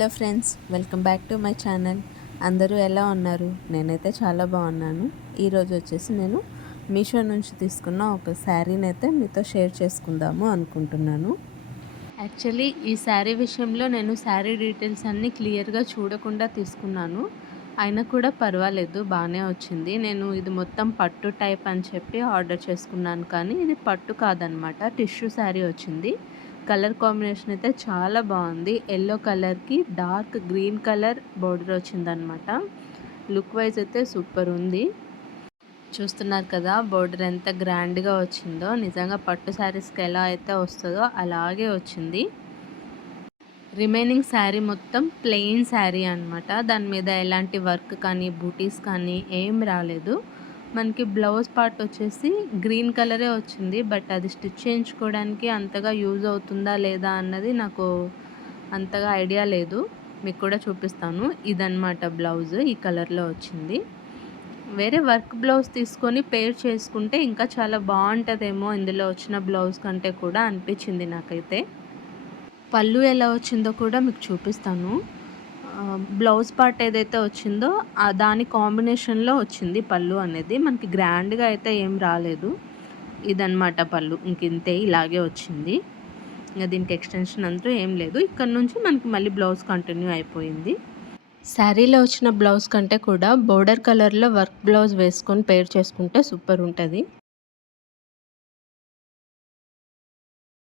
Hello friends, welcome back to my channel. అందరూ ఎలా ఉన్నారు? నేనైతే చాలా బాగున్నాను. ఈరోజు వచ్చేసి నేను మీషో నుంచి తీసుకున్న ఒక శారీని అయితే మీతో షేర్ చేసుకుందాము అనుకుంటున్నాను. యాక్చువల్లీ ఈ శారీ విషయంలో నేను శారీ డీటెయిల్స్ అన్నీ క్లియర్గా చూడకుండా తీసుకున్నాను. అయినా కూడా పర్వాలేదు, బాగానే వచ్చింది. నేను ఇది మొత్తం పట్టు టైప్ అని చెప్పి ఆర్డర్ చేసుకున్నాను, కానీ ఇది పట్టు కాదనమాట, టిష్యూ శారీ వచ్చింది. కలర్ కాంబినేషన్ అయితే చాలా బాగుంది. ఎల్లో కలర్కి డార్క్ గ్రీన్ కలర్ బోర్డర్ వచ్చిందనమాట. లుక్ వైజ్ అయితే సూపర్ ఉంది. చూస్తున్నారు కదా బోర్డర్ ఎంత గ్రాండ్గా వచ్చిందో. నిజంగా పట్టు శారీస్కి ఎలా అయితే వస్తుందో అలాగే వచ్చింది. రిమైనింగ్ శారీ మొత్తం ప్లెయిన్ శారీ అనమాట. దాని మీద ఎలాంటి వర్క్ కానీ బూటీస్ కానీ ఏం రాలేదు. మనకి బ్లౌజ్ పార్ట్ వచ్చేసి గ్రీన్ కలరే వచ్చింది. బట్ అది స్టిచ్ చేయించుకోవడానికి అంతగా యూజ్ అవుతుందా లేదా అన్నది నాకు అంతగా ఐడియా లేదు. మీకు కూడా చూపిస్తాను. ఇదన్నమాట బ్లౌజ్, ఈ కలర్లో వచ్చింది. వేరే వర్క్ బ్లౌజ్ తీసుకొని పేర్ చేసుకుంటే ఇంకా చాలా బాగుంటుందేమో ఇందులో వచ్చిన బ్లౌజ్ కంటే కూడా అనిపించింది నాకైతే. పళ్ళు ఎలా వచ్చిందో కూడా మీకు చూపిస్తాను. బ్లౌజ్ పార్ట్ ఏదైతే వచ్చిందో దాని కాంబినేషన్లో వచ్చింది పళ్ళు అనేది. మనకి గ్రాండ్గా అయితే ఏం రాలేదు. ఇదన్నమాట పళ్ళు, ఇంతే, ఇలాగే వచ్చింది. ఇంకా దీనికి ఎక్స్టెన్షన్ అంటూ ఏం లేదు. ఇక్కడ నుంచి మనకి మళ్ళీ బ్లౌజ్ కంటిన్యూ అయిపోయింది. శారీలో వచ్చిన బ్లౌజ్ కంటే కూడా బోర్డర్ కలర్లో వర్క్ బ్లౌజ్ వేసుకొని పేర్ చేసుకుంటే సూపర్ ఉంటుంది.